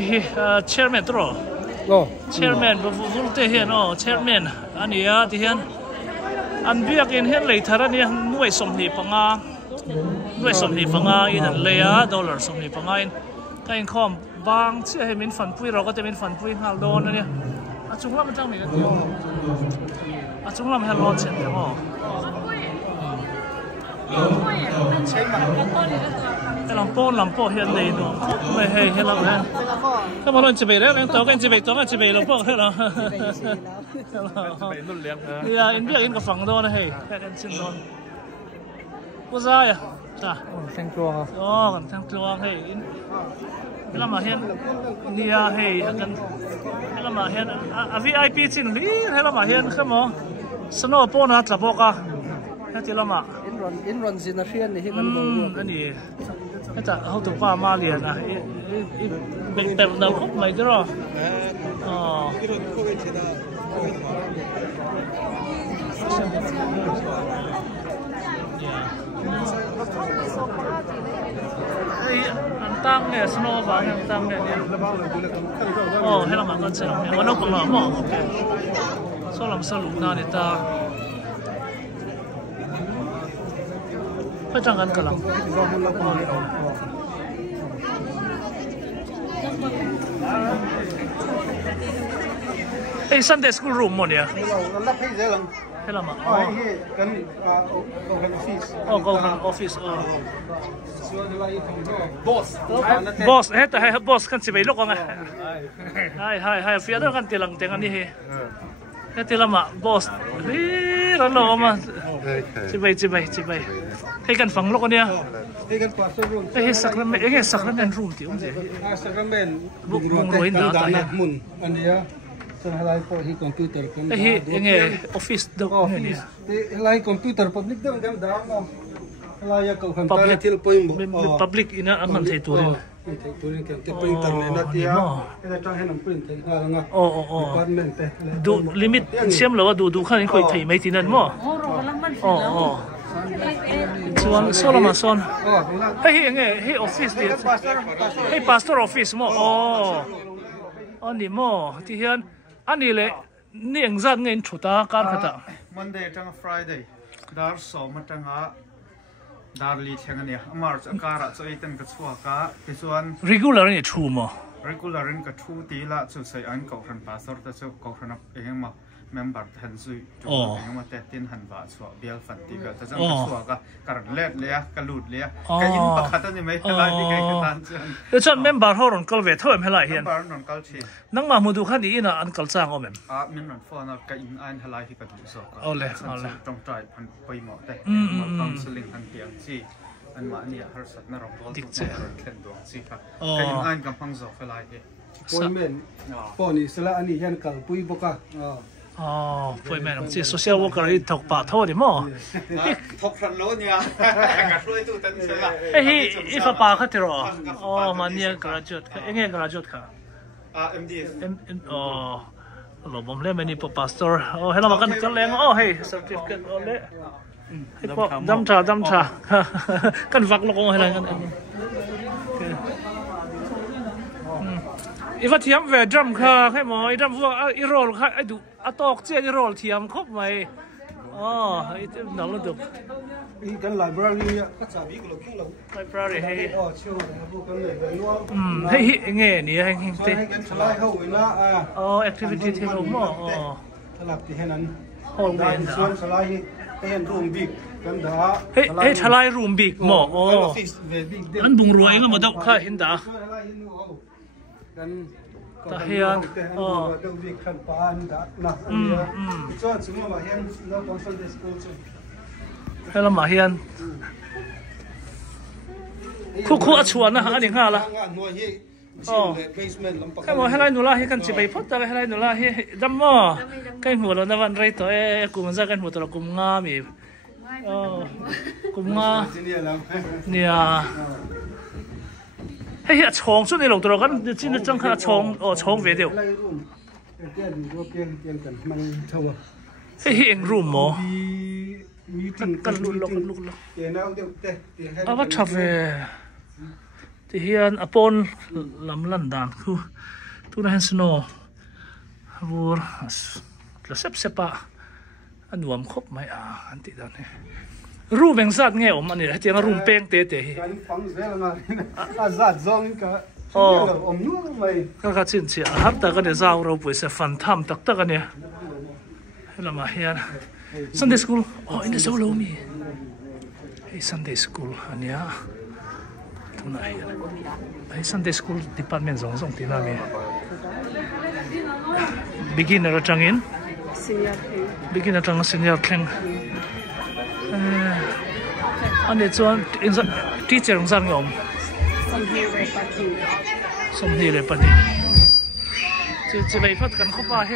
hey chairman tro chairman volte hian chairman ania ti hian an biak in hian lei thara ni nuai somni panga in an leya dollar somni panga in kain khom bang che he min fan pui ro ka te min fan pui ngal don ania achung lam tang mi ti achung lam hello chen te ho làm po hiện nay nó mày hay hay lắm ha các bạn nói chỉ về đấy anh tao cái chỉ về làm po hết rồi ya in biết in cái phòng đó này hay cái xin đó có ra à à thằng chuông còn thằng chuông hay in cái làm mà hiện nia hay cái làm mà hiện VIP xin lý hay làm mà hiện không mà snow po na chả po cả cái gì làm mà in run xin là phiền thì hiện đang cái gì cái ta hậu tục qua ma liền à bệnh tèm đầu khúc mày chứ rồi anh tăng nè snow và anh tăng nè hay là mà con sẽ làm nó cũng là mỏ số làm sao lục na để ta phải chẳng ăn cả lắm. Hey, Sunday school room mo niya? Hay là mà? Go office. Boss, hết boss kan si bay lok ang. Hay, phía đó kan tilang tengan ni he. Hết tilang mà boss. Ran lo mà. Chỉ bay. Hay kan phang lok niya? Hey, sacrament room ti um je. Sacrament room roin da ta ya. Mun ania. Sa halay po hi computer kan. Hey, office do ni. Halay computer public do gam da mo. Halay ka kan ta til po mo. Public ina aman thei turin. Turin kan te printer ne na tia. Ina tang hen print thei nga. Department te. Du limit siam lo du khan khoi thei mai tinan mo. Chuan solama son. Hey office di. Hey pastor office mo. Ani mo ti hian ani le ni engzat ngein thuta kar khata. Monday tang Friday. Dar so matanga darli thengania amar akara so iten ka chua ka tisuan regular ni thu mo. Regular in ka thu ti la chu sai an ko ran pastor ta chu ko ran engma member han sui tu engma te tin han wa chua bial fan ti ka ta jang ka chua ka karan let le ka lut le ka in pakhat ani mai helai ti kai tan chen chan member horon kal ve thoem helai hian member non kal thi nang ma mu du khan ni ina an kal chang omem min non phone ka in an helai hi ka du so ka ole tong trai phan poi mo te counseling han tiang chi an ma ni har sat na ro bol tu khen do chi ka ka in an kam phang zo helai hi appointment poni sala ani hian kal pui boka phơi mẹ làm gì social worker đi thọc bả thôi đi mò thọc phần lỗ nha cả đôi tụ tân chơi là hi pha bả khát rồi mà nia graduate anh nghe graduate cả MD lo bom le many pastor hello mà kan leng hey certificate le dam cha kan vak lo ko hay là if thiam về drum kha khai moi drum vua i roll kha ai du atok che i roll thiam khop mai ai nó là được i kan library ka chabi ko lo library hey chu bu kan le hey nghe ni hang te kan chalai ho ina activity the lo mo thalap ti henan hol ben da suan chalai ten room big kan da hey chalai room big mo an bung ruai nga mo dau kha hin da ta hian đâu việc khẩn pan đã nè cho chúng mà hiền nó còn phân tích school chứ hay là mà hiền khu chuan na anh nga la cái mà hay là nula hay kan chỉ bay phốt ta hay là nula hay đâm mo cái mùa nó vẫn rây to cùng ra cái mùa to là cùng nga mi cùng nga nè hey chong chu ni lo tro kan chin na chang kha chong ve deu hey eng room mo kan lu lo tiền nào đều tiền a va cha ve thì hiện upon làm lần đàn khu tu na hen snow vur là sep anh nuông khóc mày anh ti đàn này room beng zat nghe om anh này tiếng room peng te cái phẳng dễ mà zat zong cả om nu mày các chuyện chị hát ta cái này giao rồi buổi sẽ phần tham tắc cái này là mà hiện Sunday school in the solo me hey Sunday school anh ya tu na hiện hey Sunday school department zong ti na me beginner atangin beginner atang senior kleng anh ấy chọn teacher sang ngom som hi le pani chỉ lấy phát cần không phải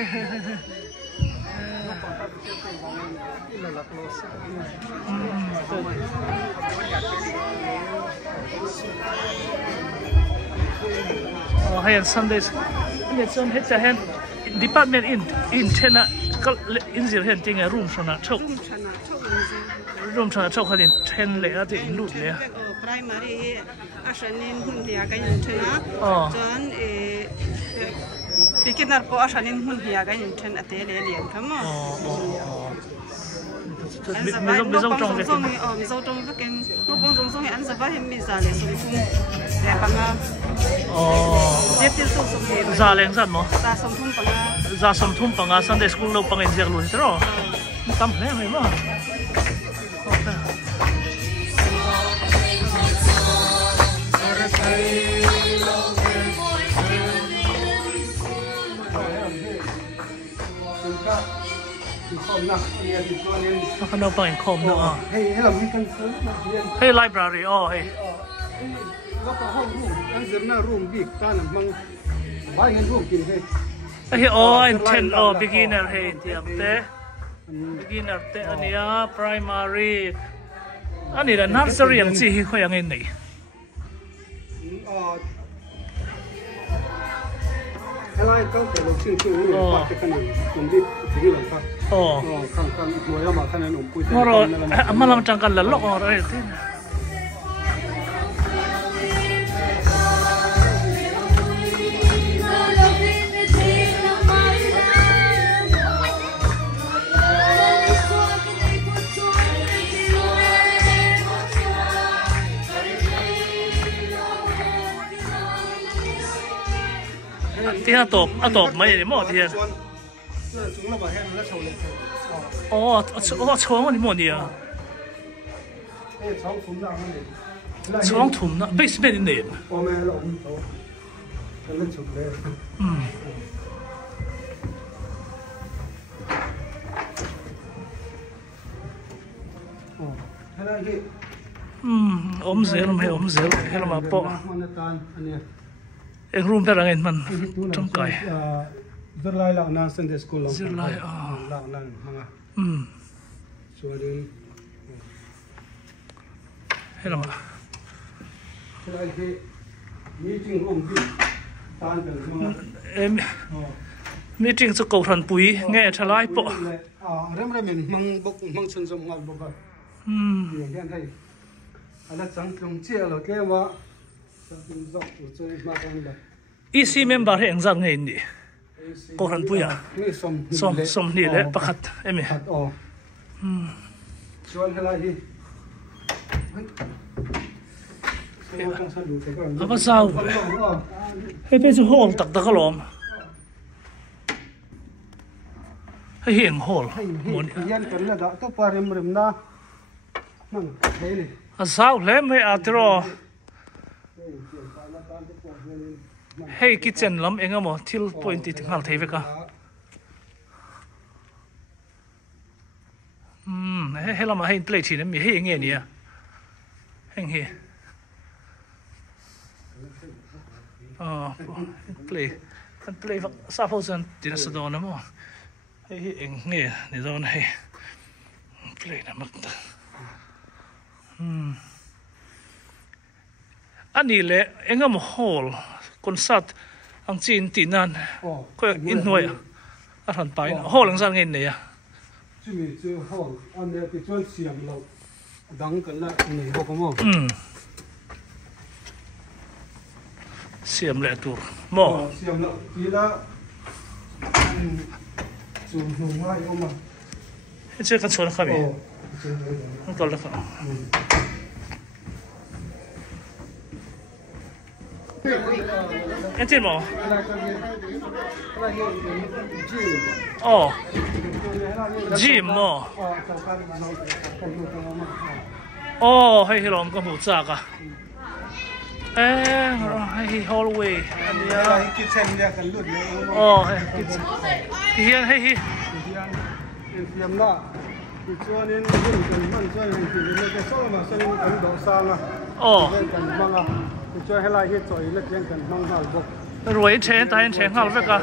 hay Sundays anh ấy chọn hết cả hen department in chena in zir hen tinga room chana chok room chana chok hadin chen le ati in lut le primary ashanin hundia ka yin chena jan beginner po ashanin hundia ka yin chen ate le lian kama mizong trong cái mizong trong cái nó bông trong sông anh sẽ phải hem miza le sung sung le panga tiếp tiếp sung sung le za leng san mo ta som thum panga Sunday school lo pangin jer lu tro tam le mai mo Nó đâu phải không nữa. Hey library, hey. Nó có room, anh dẫn na room big, ta là mang vài cái room kia hey. Hey, anh ten, beginner hey, tiap te, beginner te, anh ya primary, anh là nursery yang chỉ khơi yang này. Cái này có thể là chuyên chuyên người phát cái này, cũng đi chỉ là phát. Khang đuôi mà khang này ông cùi. Rồi, mà làm chẳng cần là lóc rồi thế. Thì hả top mấy gì mà thì hả? Chong anh mua gì à? Chong thùng đó, basement in nệm. Dễ lắm hay là mà bỏ. Em room ra ngay mình trong cái. Zir lai la na Sunday school long. Zir lai la lan manga. So then. Hello ma. Cái cái meeting room đi tan cần manga. Em meeting cho cầu thần bùi nghe trả lại bộ. Rem mình mang chân rộng ngal bốc. Hiện đây. Anh chẳng trông chia rồi cái mà. EC member hiện rằng ngay nhỉ, cô hắn bùi à, som nhỉ đấy, bắt hạt em ấy. Apa sao? Hay bây giờ hall tắc tắc lom, hay hiện hall, muốn hiện cái là đã tôi phải rem na, nè, đây này. Sao lấy mấy atro? Hey kitchen lam enga mo til point it ngal thei veka he lama hein plate thi mi he nge nia heng he play sa thousand tin sa don mo he eng nge ni don he play na mak ta ani le engam hall concert ang chin tinan ko in noi a han pai hall ang sang ngen ne ya chu mi chu hall an ne ti chuan siam lo dang kan la nei ho ko mo siam le tur mo siam la ti la chu nu ngai oma che kan chon kha mi ang tol la kha en tin mo gym mo hay lom ko mu cha ka hay hallwayอันนี้กิเช่นเนี่ยกันลุดเลยที่เฮ้ยเสียมละที่ช่วงนี้มันช่วยให้ที่นี่จะส่งมาส่งกันดอกซางอ่ะกันบ้างอ่ะที่ช่วยให้ลายที่จ่อยเล็กยังกันบ้างหาบกรวยเชนตายเชนหาเวกอ่ะ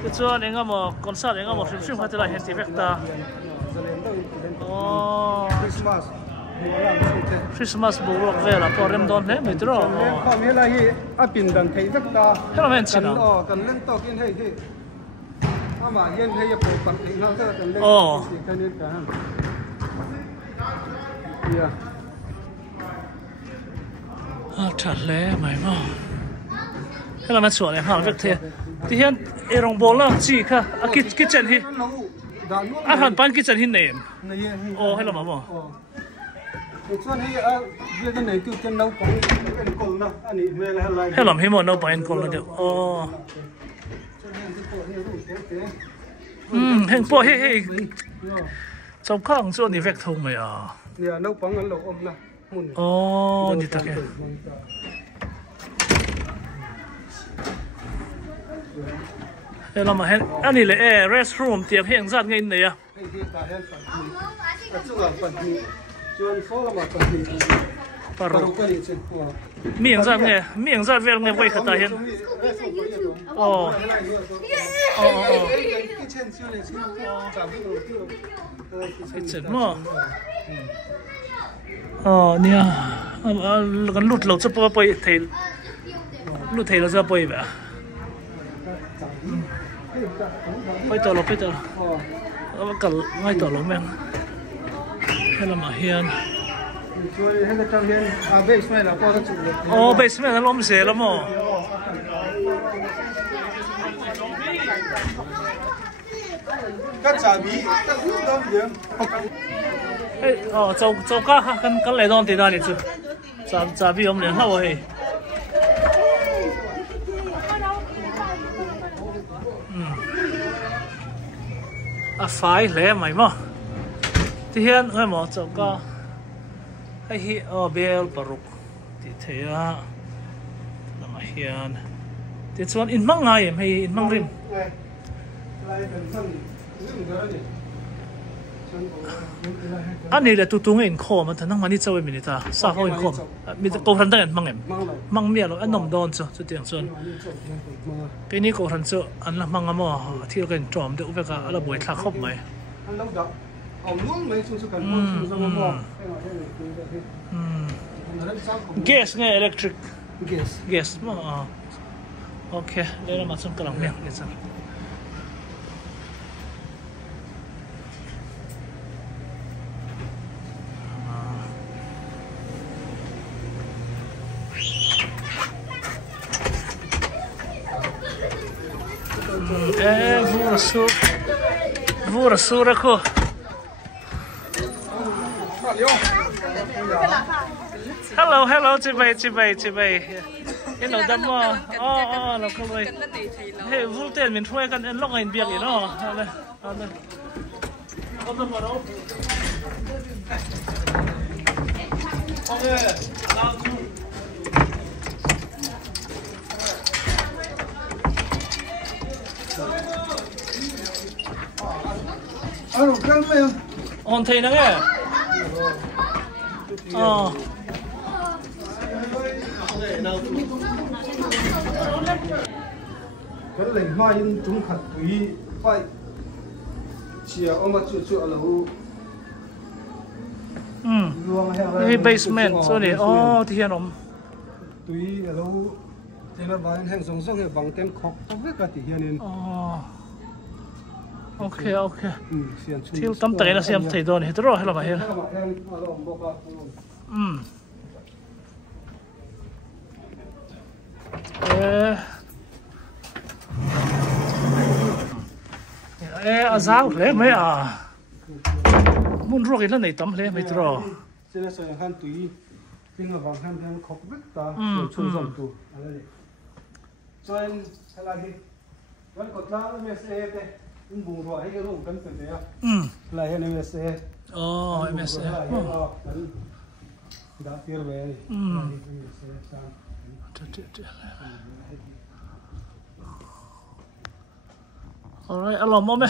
ที่ช่วงนี้ก็มาคอนเสิร์ตเองก็มาฟิล์มให้ตลาดเห็นที่เวกตาคริสต์มาสบุรุษเวลาพอเริ่มโดนเนี่ยไม่ตรอพอมีอะไรที่อปินดันเทสักตาให้เราเป็นชินกันเล่นต่อกินให้ที่ถ้ามาเย็นให้จะปลูกปักเองเราก็กันเล่นสิ่งแค่นี้กันถัดเลยไหมมั้งให้เรามาสวนเลยหาเวกเทียที่เห็นเอรงโบล่าจีค่ะกิจเจนที่อาหารปันกิจเจนที่เนมให้เรามาบ่ช่วงนี้เรื่องไหนที่จะเราเป็นคนนะอันนี้เวลาอะไรให้เราให้หมดเราเป็นคนละเดียวเฮงป่วยเฮ้ยสำคัญส่วนนี้เวกทงไหมเนี่ยเราปังกันเราอมนะนี่ตะแกเรามาเห็นอันนี้เลยrestroom เตียงเฮงจัดไงเนี่ยมีอย่างจัดไงไว้ขตาเห็นเจ็ดมั้งเนี่ยกันลุดเราจะไปเทลลุดเทลเราจะไปแบบไปต่อเราแล้วก็ไม่ต่อเราแม่งให้เรามาเฮียนช่วยให้เราทำเฮียนเบสเมนต์แล้วก็ต้องจุดเลยเบสเมนต์แล้วล้มเสียแล้วมั้งก็จ่าบีก็ต้องเยอะ就家跟嚟當地那里做，就比我們好嘿。快嚟咪嘛？啲人我冇就家，bel paruk，啲睇啊，咁啊人，啲做因芒嗌唔係因芒rim。อันนี้แหละตัวเงินคอมันทั้งมันนี่เจ้าไม่มีตาสาวเขาเงินคอมีแต่โกหันตั้งมั่งเอ็มมั่งเมียเราอันนมโดนจ้ะจุดเดียงส่วนปีนี้โกหันเจ้าอันละมั่งอ่ะที่เราเกินจอมเดี๋ยวอุปการะเราบวยทักครบไหมแก๊สไงอิเล็กทริกแก๊สมั้งโอเคเดี๋ยวเรามาชมกำลังเลี้ยงกันสักvura sura ko hello chị bay cái nào đâm mà nó không bay hey vu tiền mình thuê con lóc ngành việc gì đó đây không vào đâu on thấy nó nghe cái lệnh mai in chúng khát túi phải chia mà chuột là cái basement số này thì hiện ông túi là thì nó vào hàng song song bằng tem khóc không biết cái thì hiện nên ok thiếu tấm tay là xem thấy đồ này hết rồi hay là vậy azau le me a mun rokin la nei tam le metro sila so yang han tui tinga bang han han khop bek ta chu zom tu ala le choin halagi wan ko tla me se te in bung ro ai ro kan pe te ya la he ne me se me se da tir ve all right alo mo me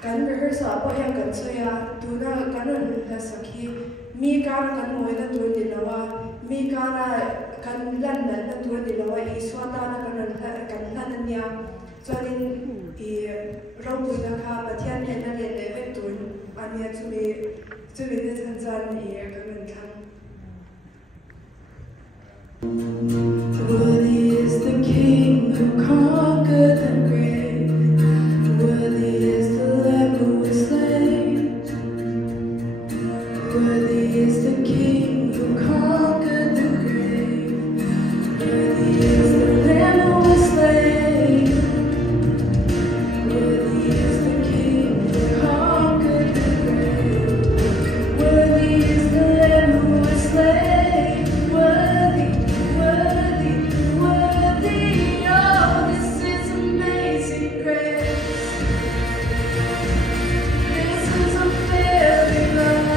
kan rehearsal apa yang kan saya tuna kan nasaki mi kan moi na tu di lawa mi kan lan na tu di lawa I swata na kan lan nya chuanin I robu na kha pathian he na le le ve tun ania chumi de chan chan I kan kan Worthy is the King who conquered the grave. Worthy is the Lamb who was slain. Worthy is the King who conquered the grave. Worthy is the Lamb who was slain. Worthy is the King who conquered the grave. Worthy is the Lamb who was slain. Worthy, worthy, worthy. Oh, this is amazing grace. This is a fairy love.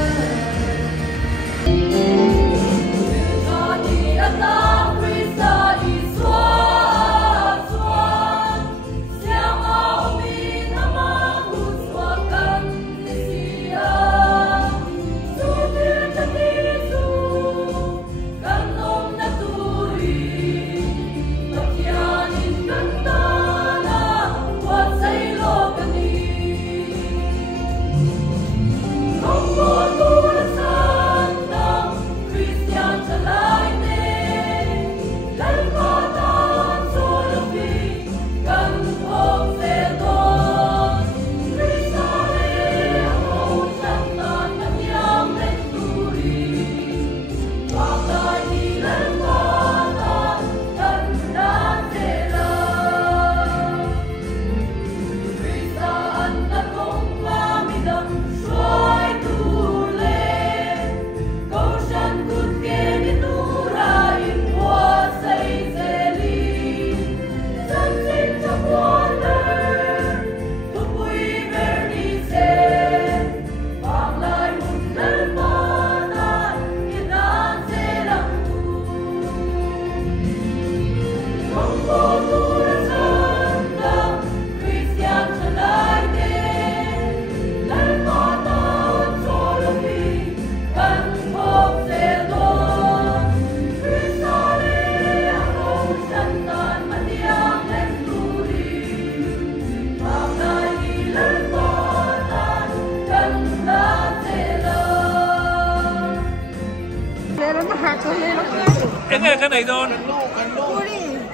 Cái này đâu?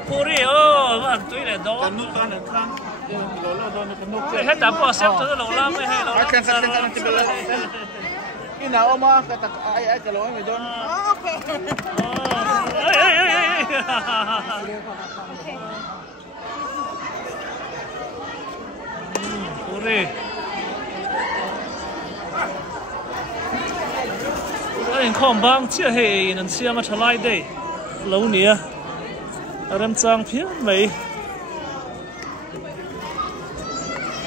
Puri, ăn túi này đó. Hết đã bỏ xếp tới lẩu lam mới hay lẩu lam. Cái nào mà ai cái lẩu này John. Puri. Anh không băng chia hệ nên chia mà trở lại đây lâu nè em trang phía mấy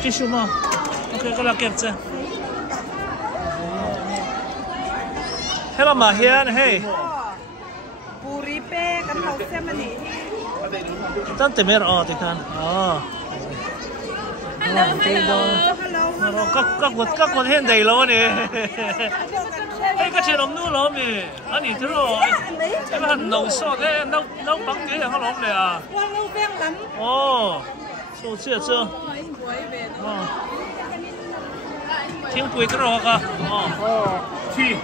tissue mà ok cái là kẹp chứ hello mà hiền hey Puri pe kan hau xem mà nè tan tìm ra thì kan hello các con hiện đầy luôn nè cái chuyện ông nuôi lắm nè anh nhìn thấy rồi cái hành nấu sốt đấy nấu bằng cái hàng lắm này à nấu bén lắm sốt chưa tiếng quỳ cái rồi cả chi